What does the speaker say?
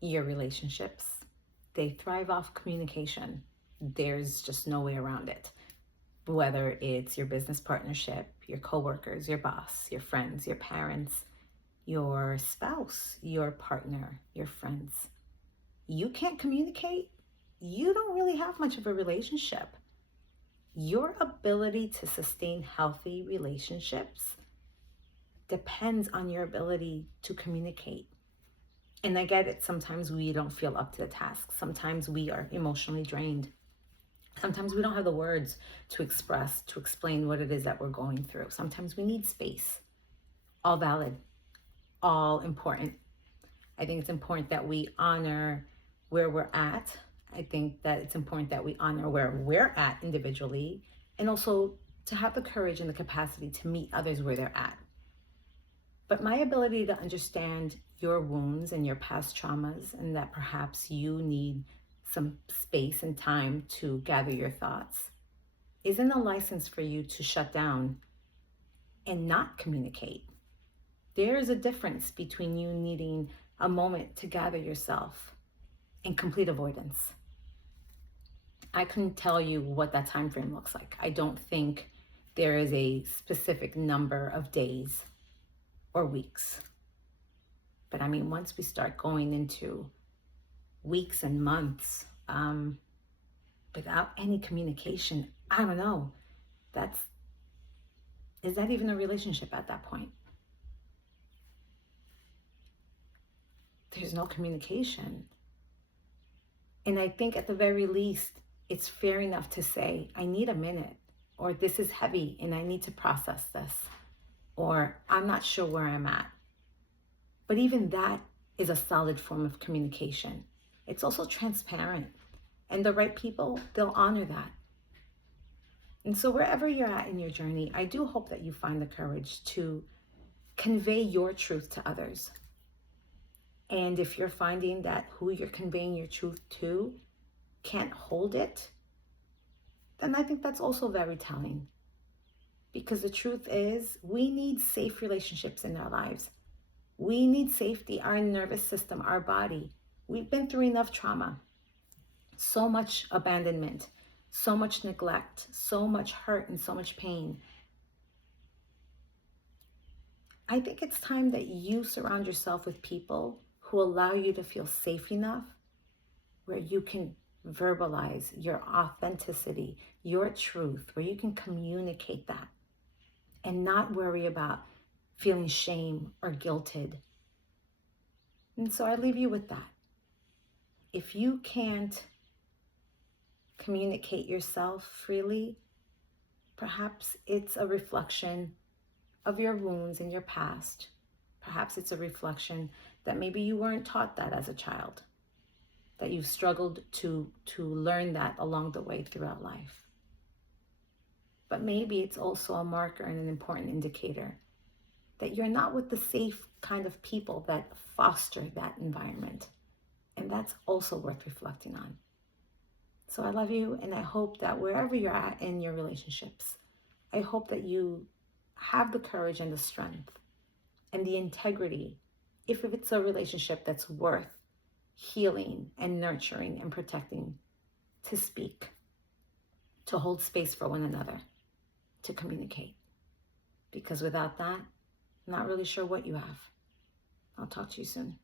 Your relationships, they thrive off communication. There's just no way around it. Whether it's your business partnership, your coworkers, your boss, your friends, your parents, your spouse, your partner, your friends. You can't communicate, you don't really have much of a relationship. Your ability to sustain healthy relationships depends on your ability to communicate. And I get it, sometimes we don't feel up to the task. Sometimes we are emotionally drained. Sometimes we don't have the words to express, to explain what it is that we're going through. Sometimes we need space. All valid, all important. I think it's important that we honor where we're at. I think that it's important that we honor where we're at individually, and also to have the courage and the capacity to meet others where they're at. But my ability to understand your wounds and your past traumas, and that perhaps you need some space and time to gather your thoughts, isn't a license for you to shut down and not communicate. There is a difference between you needing a moment to gather yourself and complete avoidance. I couldn't tell you what that time frame looks like. I don't think there is a specific number of days or weeks. But I mean, once we start going into weeks and months without any communication, I don't know. Is that even a relationship at that point? There's no communication. And I think at the very least, it's fair enough to say, I need a minute, or this is heavy and I need to process this, or I'm not sure where I'm at. But even that is a solid form of communication. It's also transparent, and the right people, they'll honor that. And so wherever you're at in your journey, I do hope that you find the courage to convey your truth to others. And if you're finding that who you're conveying your truth to can't hold it, then I think that's also very telling. Because the truth is, we need safe relationships in our lives. We need safety, our nervous system, our body. We've been through enough trauma, so much abandonment, so much neglect, so much hurt, and so much pain. I think it's time that you surround yourself with people who allow you to feel safe enough where you can verbalize your authenticity, your truth, where you can communicate that and not worry about feeling shame or guilted. And so I leave you with that. If you can't communicate yourself freely, perhaps it's a reflection of your wounds in your past. Perhaps it's a reflection that maybe you weren't taught that as a child, that you've struggled to learn that along the way throughout life. But maybe it's also a marker and an important indicator that you're not with the safe kind of people that foster that environment. And that's also worth reflecting on. So I love you, and I hope that wherever you're at in your relationships, I hope that you have the courage and the strength and the integrity, if it's a relationship that's worth healing and nurturing and protecting, to speak, to hold space for one another, to communicate. Because without that, I'm not really sure what you have. I'll talk to you soon.